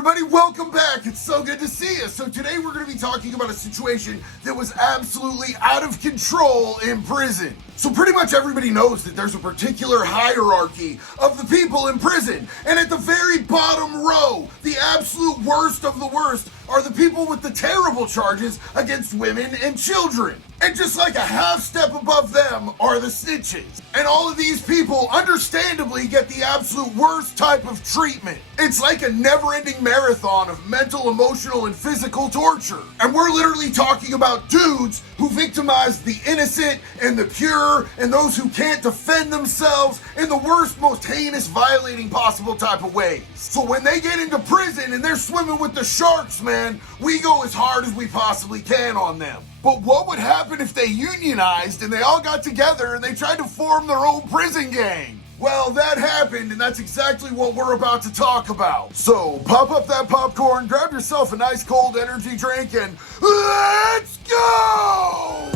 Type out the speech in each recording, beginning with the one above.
everybody, welcome back. It's so good to see you. So today we're going to be talking about a situation that was absolutely out of control in prison. So pretty much everybody knows that there's a particular hierarchy of the people in prison. And at the very bottom row, the absolute worst of the worst, are the people with the terrible charges against women and children. And just like a half step above them are the snitches. And all of these people understandably get the absolute worst type of treatment. It's like a never-ending marathon of mental, emotional, and physical torture. And we're literally talking about dudes who victimize the innocent and the pure and those who can't defend themselves in the worst, most heinous, violating possible type of ways. So when they get into prison and they're swimming with the sharks, man, we go as hard as we possibly can on them. But what would happen if they unionized and they all got together and they tried to form their own prison gang? Well, that happened, and that's exactly what we're about to talk about. So, pop up that popcorn, grab yourself a nice cold energy drink, and let's go!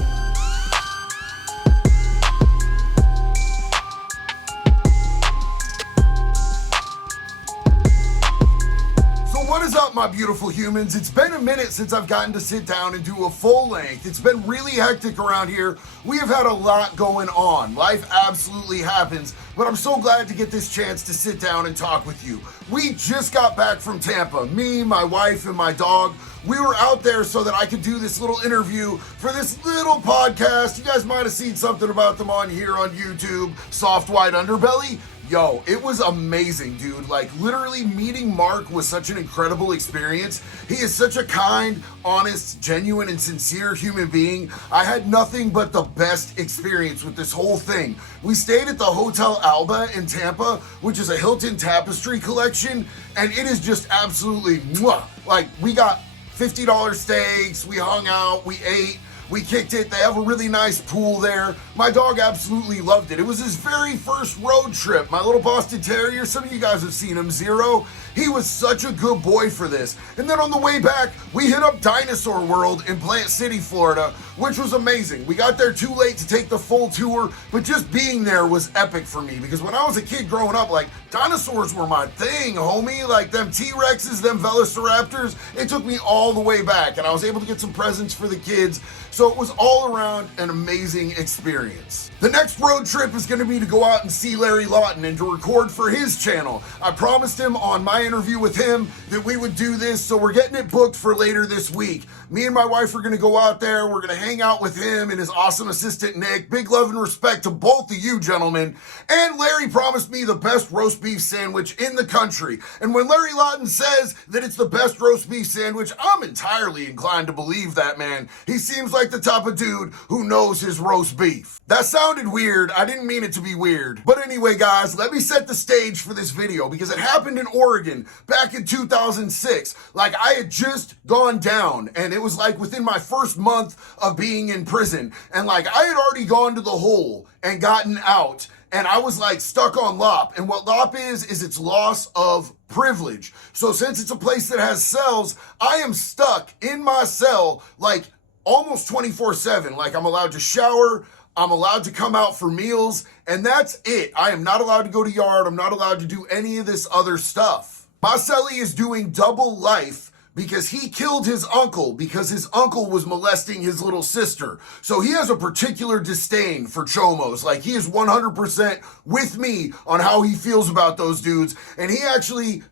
What is up, my beautiful humans? It's been a minute since I've gotten to sit down and do a full length. It's been really hectic around here. We have had a lot going on. Life absolutely happens, but I'm so glad to get this chance to sit down and talk with you. We just got back from Tampa. Me, my wife, and my dog. We were out there so that I could do this little interview for this little podcast. You guys might have seen something about them on here on YouTube, Soft White Underbelly. Yo, it was amazing, dude. Like, literally meeting Mark was such an incredible experience. He is such a kind, honest, genuine, and sincere human being. I had nothing but the best experience with this whole thing. We stayed at the Hotel Alba in Tampa, which is a Hilton Tapestry collection, and it is just absolutely mwah. Like, we got $50 steaks, we hung out, we ate, we kicked it. They have a really nice pool there. My dog absolutely loved it. It was his very first road trip. My little Boston Terrier, some of you guys have seen him, Zero. He was such a good boy for this. And then on the way back, we hit up Dinosaur World in Plant City, Florida, which was amazing. We got there too late to take the full tour, but just being there was epic for me because when I was a kid growing up, like, dinosaurs were my thing, homie. Like, them T-Rexes, them Velociraptors, it took me all the way back, and I was able to get some presents for the kids. So it was all around an amazing experience. The next road trip is going to be to go out and see Larry Lawton and to record for his channel. I promised him on my interview with him that we would do this, so we're getting it booked for later this week. Me and my wife are going to go out there. We're going to hang out with him and his awesome assistant, Nick. Big love and respect to both of you gentlemen. And Larry promised me the best roast beef sandwich in the country. And when Larry Lawton says that it's the best roast beef sandwich, I'm entirely inclined to believe that, man. He seems like the type of dude who knows his roast beef. That sounded weird. I didn't mean it to be weird. But anyway, guys, let me set the stage for this video because it happened in Oregon back in 2006. Like, I had just gone down, and it was like within my first month of being in prison. And like, I had already gone to the hole and gotten out, and I was like stuck on LOP. And what LOP is it's loss of privilege. So since it's a place that has cells, I am stuck in my cell like almost 24/7. Like, I'm allowed to shower, I'm allowed to come out for meals, and that's it. I am not allowed to go to yard. I'm not allowed to do any of this other stuff. My cellie is doing double life because he killed his uncle because his uncle was molesting his little sister. So he has a particular disdain for Chomos. Like, he is 100% with me on how he feels about those dudes, and he actually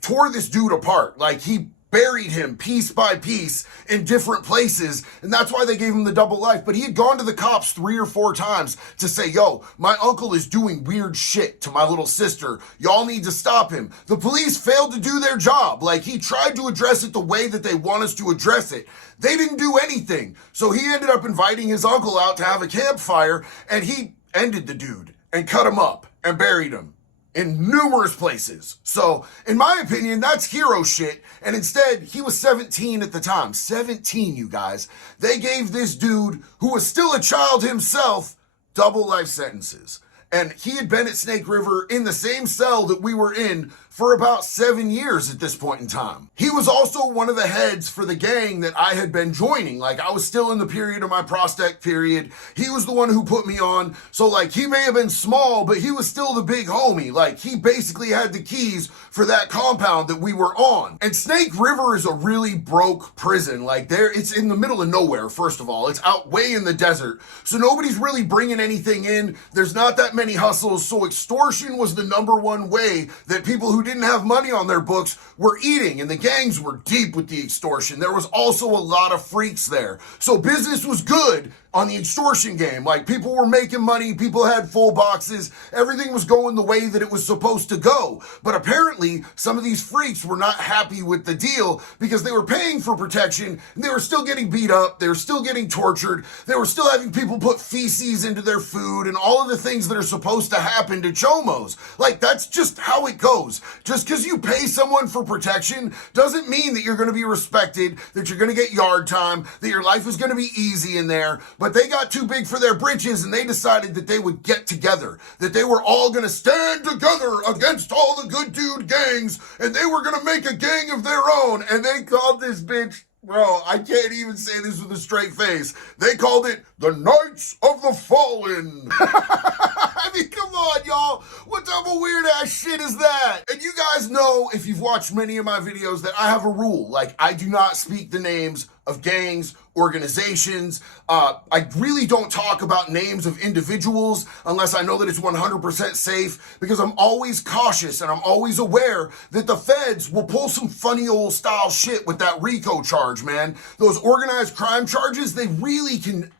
tore this dude apart. Like, he buried him piece by piece in different places, and that's why they gave him the double life. But he had gone to the cops 3 or 4 times to say, yo, my uncle is doing weird shit to my little sister. Y'all need to stop him. The police failed to do their job. Like, he tried to address it the way that they want us to address it. They didn't do anything. So he ended up inviting his uncle out to have a campfire, and he ended the dude and cut him up and buried him in numerous places. So, in my opinion, that's hero shit. And instead, he was 17 at the time. 17, you guys. They gave this dude, who was still a child himself, double life sentences. And he had been at Snake River in the same cell that we were in for about 7 years at this point in time. He was also one of the heads for the gang that I had been joining. Like, I was still in the period of my prospect period. He was the one who put me on. So, like, he may have been small, but he was still the big homie. Like, he basically had the keys for that compound that we were on. And Snake River is a really broke prison. Like, it's in the middle of nowhere, first of all. It's out way in the desert. So nobody's really bringing anything in. There's not that many hustles. So extortion was the number one way that people who didn't have money on their books were eating. And the gangs were deep with the extortion. There was also a lot of freaks there. So business was good on the extortion game. Like, people were making money, people had full boxes, everything was going the way that it was supposed to go. But apparently, some of these freaks were not happy with the deal because they were paying for protection and they were still getting beat up, they were still getting tortured, they were still having people put feces into their food and all of the things that are supposed to happen to Chomos. Like, that's just how it goes. Just because you pay someone for protection doesn't mean that you're going to be respected, that you're going to get yard time, that your life is going to be easy in there. But they got too big for their britches and they decided that they would get together, that they were all going to stand together against all the good dude gangs and they were going to make a gang of their own. And they called this bitch, bro, I can't even say this with a straight face. They called it the Knights of the Fallen. I mean, come on, y'all. What type of weird ass shit is that? And you guys know, if you've watched many of my videos, that I have a rule. Like, I do not speak the names of gangs, organizations. I really don't talk about names of individuals unless I know that it's 100% safe, because I'm always cautious and I'm always aware that the feds will pull some funny old style shit with that RICO charge, man. Those organized crime charges, they really can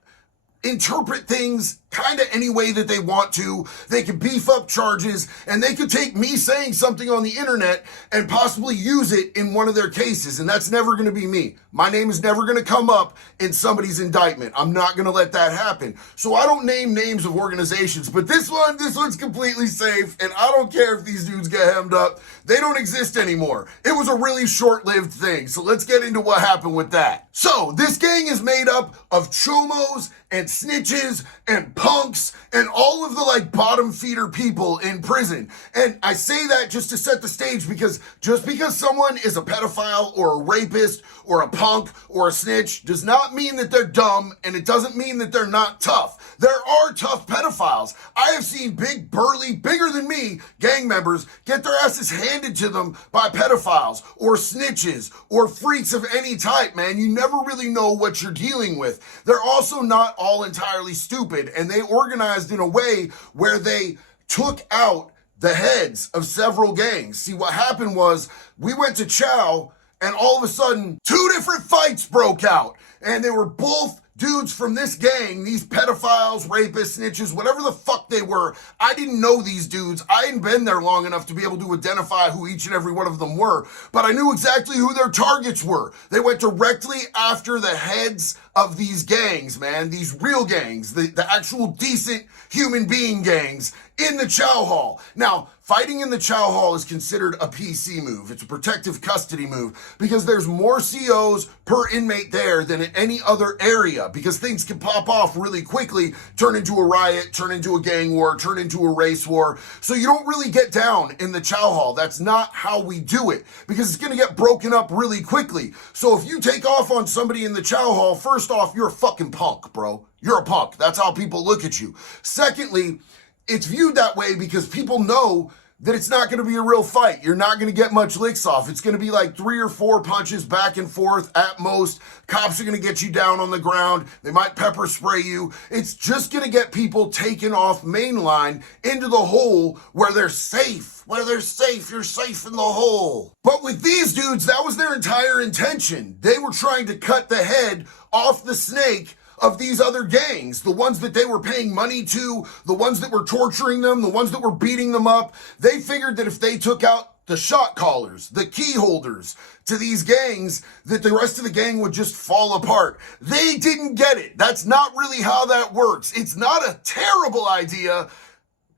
interpret things kind of any way that they want to. They can beef up charges, and they could take me saying something on the internet and possibly use it in one of their cases, and that's never going to be me. My name is never going to come up in somebody's indictment. I'm not going to let that happen. So I don't name names of organizations, but this one's completely safe, and I don't care if these dudes get hemmed up. They don't exist anymore. It was a really short-lived thing, so let's get into what happened with that. So this gang is made up of chomos and snitches and punks and all of the like bottom feeder people in prison. And I say that just to set the stage, because just because someone is a pedophile or a rapist or a punk or a snitch does not mean that they're dumb, and it doesn't mean that they're not tough. There are tough pedophiles. I have seen big, burly, bigger than me gang members get their asses handed to them by pedophiles or snitches or freaks of any type, man. You never really know what you're dealing with. They're also not all entirely stupid, and they organized in a way where they took out the heads of several gangs. See, what happened was, we went to Chow, and all of a sudden, 2 different fights broke out, and they were both dudes from this gang, these pedophiles, rapists, snitches, whatever the fuck they were. I didn't know these dudes. I hadn't been there long enough to be able to identify who each and every one of them were, but I knew exactly who their targets were. They went directly after the heads of these gangs, man, these real gangs, the actual decent human being gangs in the chow hall. Now, fighting in the chow hall is considered a PC move. It's a protective custody move, because there's more COs per inmate there than in any other area, because things can pop off really quickly, turn into a riot, turn into a gang war, turn into a race war. So you don't really get down in the chow hall. That's not how we do it, because it's going to get broken up really quickly. So if you take off on somebody in the chow hall, first off, you're a fucking punk, bro. You're a punk. That's how people look at you. Secondly, it's viewed that way because people know that it's not going to be a real fight. You're not going to get much licks off. It's going to be like 3 or 4 punches back and forth at most. Cops are going to get you down on the ground. They might pepper spray you. It's just going to get people taken off mainline into the hole where they're safe. Where they're safe, you're safe in the hole. But with these dudes, that was their entire intention. They were trying to cut the head off the snake of these other gangs, the ones that they were paying money to, the ones that were torturing them, the ones that were beating them up. They figured that if they took out the shot callers, the key holders to these gangs, that the rest of the gang would just fall apart. They didn't get it. That's not really how that works. It's not a terrible idea,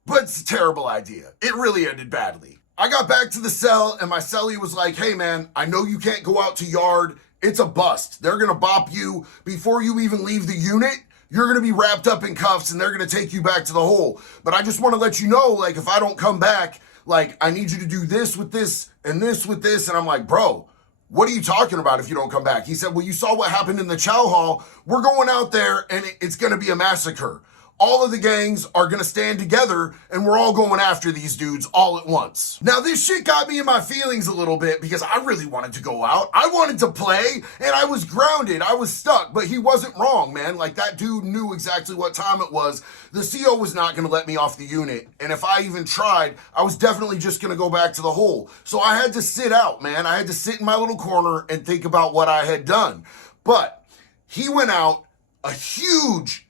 but it's a terrible idea. It really ended badly. I got back to the cell, and my cellie was like, hey man, I know you can't go out to yard. It's a bust. They're gonna bop you before you even leave the unit. You're gonna be wrapped up in cuffs and they're gonna take you back to the hole. But I just wanna let you know, like, if I don't come back, Like, I need you to do this with this and this with this. And I'm like, bro, what are you talking about if you don't come back? He said, well, you saw what happened in the Chow Hall. We're going out there and it's going to be a massacre. All of the gangs are going to stand together and we're all going after these dudes all at once. Now, this shit got me in my feelings a little bit because I really wanted to go out. I wanted to play and I was grounded. I was stuck, but he wasn't wrong, man. Like, that dude knew exactly what time it was. The CO was not going to let me off the unit. And if I even tried, I was definitely just going to go back to the hole. So I had to sit out, man. I had to sit in my little corner and think about what I had done. But he went out, a huge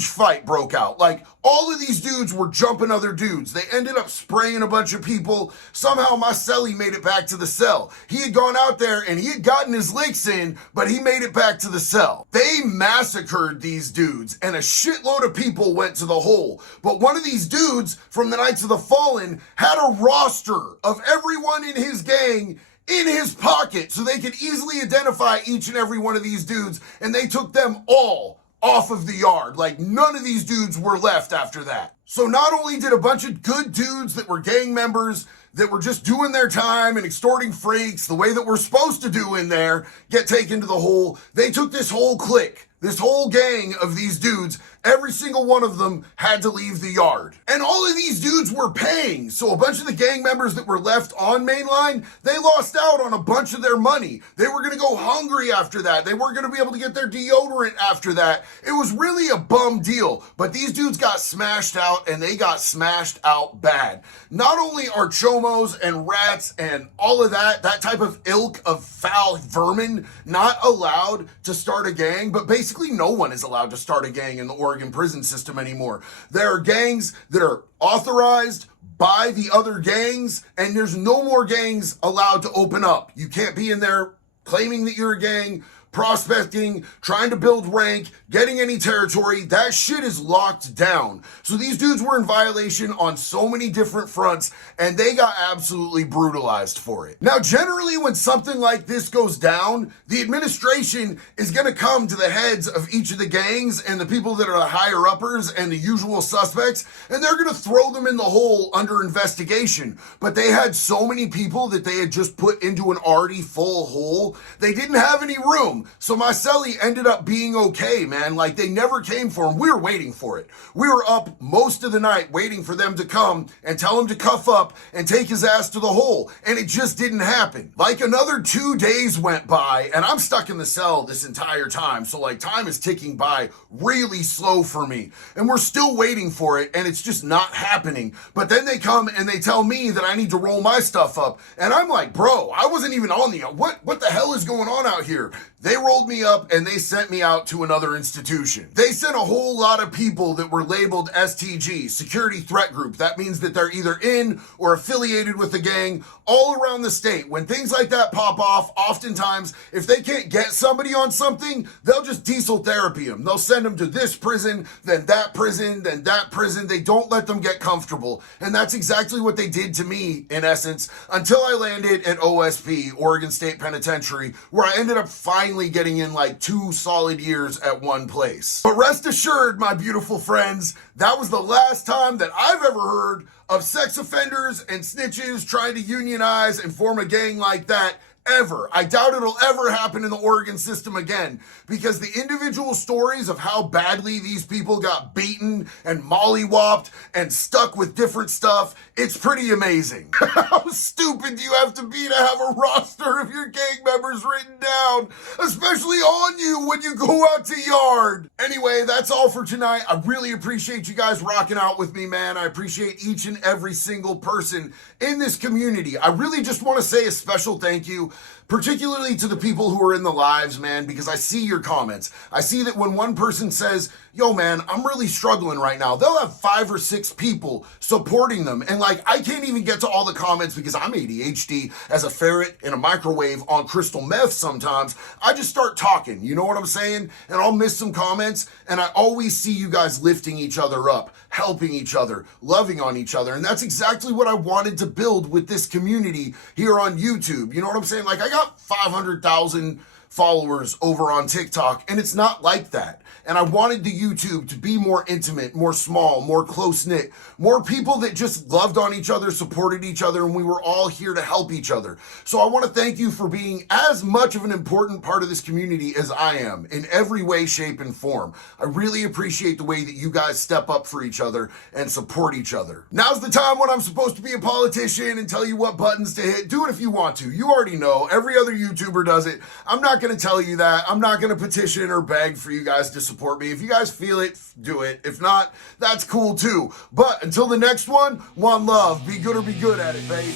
fight broke out. Like, all of these dudes were jumping other dudes. They ended up spraying a bunch of people. Somehow my cellie made it back to the cell. He had gone out there and he had gotten his licks in, but he made it back to the cell. They massacred these dudes and a shitload of people went to the hole. But one of these dudes from the Knights of the Fallen had a roster of everyone in his gang in his pocket so they could easily identify each and every one of these dudes, and they took them all off of the yard. Like, none of these dudes were left after that. So not only did a bunch of good dudes that were gang members that were just doing their time and extorting freaks the way that we're supposed to do in there get taken to the hole, they took this whole clique, this whole gang of these dudes. Every single one of them had to leave the yard. And all of these dudes were paying. So a bunch of the gang members that were left on Mainline, they lost out on a bunch of their money. They were gonna go hungry after that. They weren't gonna be able to get their deodorant after that. It was really a bum deal. But these dudes got smashed out, and they got smashed out bad. Not only are Chomos and rats and all of that type of ilk of foul vermin not allowed to start a gang, but basically no one is allowed to start a gang in the Oregon prison system anymore. There are gangs that are authorized by the other gangs, and there's no more gangs allowed to open up. You can't be in there claiming that you're a gang, prospecting, trying to build rank, getting any territory. That shit is locked down. So these dudes were in violation on so many different fronts, and they got absolutely brutalized for it. Now, generally, when something like this goes down, the administration is going to come to the heads of each of the gangs and the people that are the higher uppers and the usual suspects, and they're going to throw them in the hole under investigation. But they had so many people that they had just put into an already full hole, they didn't have any room. So my cellie ended up being okay, man. Like, they never came for him. We were waiting for it. We were up most of the night waiting for them to come and tell him to cuff up and take his ass to the hole. And it just didn't happen. Like, another 2 days went by and I'm stuck in the cell this entire time. So, like, time is ticking by really slow for me. And we're still waiting for it and it's just not happening. But then they come and they tell me that I need to roll my stuff up. And I'm like, bro, I wasn't even on the, what the hell is going on out here? They rolled me up and they sent me out to another institution. They sent a whole lot of people that were labeled STG, Security Threat Group. That means that they're either in or affiliated with the gang all around the state. When things like that pop off, oftentimes, if they can't get somebody on something, they'll just diesel therapy them. They'll send them to this prison, then that prison, then that prison. They don't let them get comfortable. And that's exactly what they did to me, in essence, until I landed at OSP, Oregon State Penitentiary, where I ended up finally getting in like 2 solid years at one place. But rest assured, my beautiful friends, that was the last time that I've ever heard of sex offenders and snitches trying to unionize and form a gang like that. Ever. I doubt it'll ever happen in the Oregon system again, because the individual stories of how badly these people got beaten and mollywopped and stuck with different stuff, it's pretty amazing. How stupid do you have to be to have a roster of your gang members written down, especially on you when you go out to yard? Anyway, that's all for tonight. I really appreciate you guys rocking out with me, man. I appreciate each and every single person in this community. I really just want to say a special thank you, particularly to the people who are in the lives, man, because I see your comments. I see that when one person says, yo, man, I'm really struggling right now, they'll have 5 or 6 people supporting them. And like, I can't even get to all the comments because I'm ADHD as a ferret in a microwave on crystal meth sometimes. I just start talking, you know what I'm saying? And I'll miss some comments, and I always see you guys lifting each other up, helping each other, loving on each other. And that's exactly what I wanted to build with this community here on YouTube. You know what I'm saying? Like, I got 500,000 followers over on TikTok, and it's not like that. And I wanted the YouTube to be more intimate, more small, more close-knit, more people that just loved on each other, supported each other, and we were all here to help each other. So I want to thank you for being as much of an important part of this community as I am in every way, shape, and form. I really appreciate the way that you guys step up for each other and support each other. Now's the time when I'm supposed to be a politician and tell you what buttons to hit. Do it if you want to. You already know. Every other YouTuber does it. I'm not going to tell you that. I'm not going to petition or beg for you guys to support me. If you guys feel it, do it. If not, that's cool too. But until the next one love. Be good or be good at it, baby.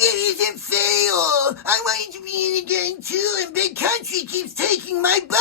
It isn't fair. I wanted to be in the gang too, and Big Country keeps taking my bike.